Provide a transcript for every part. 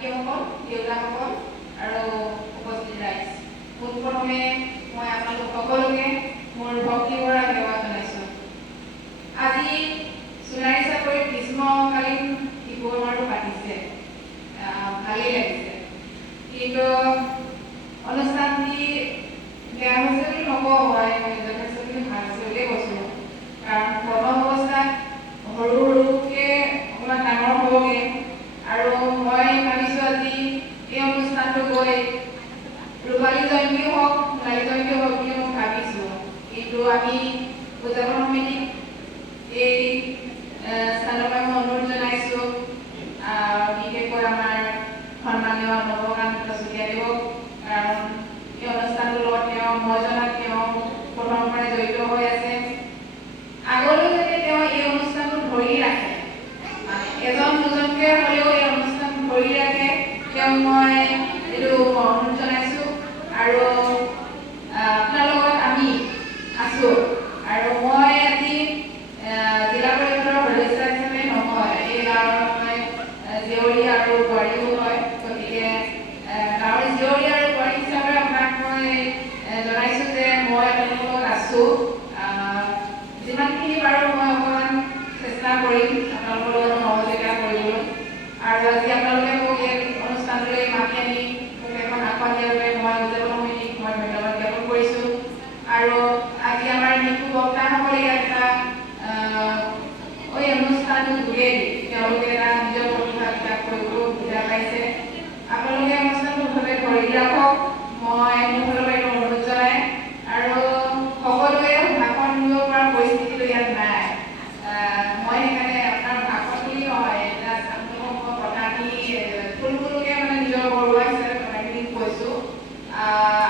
আত্মীয়সকল, দেউতাসকল আৰু উপস্থিত ৰাইজ, পোনপ্ৰথমে মই আপোনালোক সকলোকে মোৰ ভক্তিভৰা সেৱা জনাইছোঁ। আজি সোণাৰী চাপৰিত গ্ৰীষ্মকালীন শিশু সমাৰোহ পাতিছে, ভালেই লাগিছে, কিন্তু অনুষ্ঠানটি বেয়া হৈছে বুলি নকওঁ, মই যথেষ্টখিনি ভাল হৈছে বুলিয়ে কৈছোঁ। কাৰণ প্ৰথম অৱস্থাত সৰু সৰুকৈ অকণমান ডাঙৰ হ'বগৈ, আৰু মই ভাবিছোঁ আজি এই অনুষ্ঠানটো গৈ ৰূপালী জয়ন্তী হওক, সোণালী জয়ন্তী হওক বুলি মই ভাবিছোঁ, কিন্তু আমি উদযাপন সমিতিক এই স্থানৰ পৰা মই অনুৰোধ জনাইছোঁ, বিশেষকৈ আমাৰ সন্মানীয় নৱকান্ত চুতীয়াদেৱক, কাৰণ এই অনুষ্ঠানটোৰ লগত মই জনাত তেওঁ প্ৰথমৰ পৰাই জড়িত হৈ আছে। আগলৈ যাতে তেওঁ এই অনুষ্ঠানটো ধৰি ৰাখে, মানে এজন দুজনকৈ হ'লেও এই অনুষ্ঠানটো ধৰি ৰাখে, তেওঁক মই এইটো অনুৰোধ জনাইছোঁ। আৰু আপোনাৰ লগত আমি আছোঁ, আৰু মই আজি জিলা পৰিষদৰ সদস্য হিচাপে নহয়, এই গাঁৱৰ মই জীয়ৰী আৰু বোৱাৰীও হয়, গতিকে গাঁৱৰ জীয়ৰী আৰু বোৱাৰী হিচাপে আপোনাক মই জনাইছোঁ যে মই আপোনালোকৰ লগত আছোঁ। যিমানখিনি পাৰোঁ মই অকণমান চেষ্টা কৰিম আপোনালোকৰ লগত সহযোগিতা কৰিবলৈ। আৰু আজি আপোনালোকে মোক এই অনুষ্ঠানটোলৈ মাতি আনি মোক এখন আহ্বান দিয়াৰ বাবে মই উদযাপন সমিতিক মই ধন্যবাদ জ্ঞাপন কৰিছোঁ। আৰু আজি আমাৰ শিশু বক্তাসকলে ইয়াত এটা এই অনুষ্ঠানটোৰ যোগেদি তেওঁলোকে এটা নিজৰ প্ৰতিভা বিকাশ কৰিবলৈ সুবিধা পাইছে। আপোনালোকে অনুষ্ঠানটো ভাৱে ধৰি ৰাখক, মই মোৰ ফালৰ পৰা এইটো অনুৰোধ জনাই। আৰু সকলোৱে ভাষণ দিব পৰা পৰিস্থিতিটো ইয়াত নাই, মই সেইকাৰণে আপোনাৰ ভাষণ বুলি নহয়, আপোনালোকক কথাখিনি থুলমূলকৈ মানে নিজৰ ঘৰুৱা হিচাপে কথাখিনি কৈছোঁ।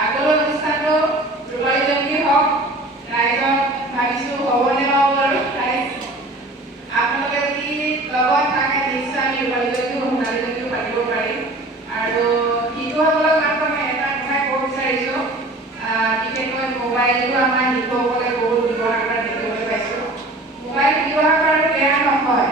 আগলৈ অনুষ্ঠানটো ৰূপালী জয়ন্তী হওক, ৰাইজক ভাবিছোঁ হ'বনে নহ'ব, আৰু ৰাইজ আপোনালোকে যদি লগত থাকে নিশ্চয় আমি ৰূপালী জয়ন্তীও সোণালী জয়ন্তীও পাতিব পাৰিম। আৰু শিশুসকলক মাত্ৰ মই এটা কথাই ক'ব বিচাৰিছোঁ, বিশেষকৈ মোবাইলটো আমাৰ শিশুসকলে বহুত ব্যৱহাৰ কৰা দেখিবলৈ পাইছোঁ। মোবাইল ব্যৱহাৰ কৰাটো বেয়া নহয়,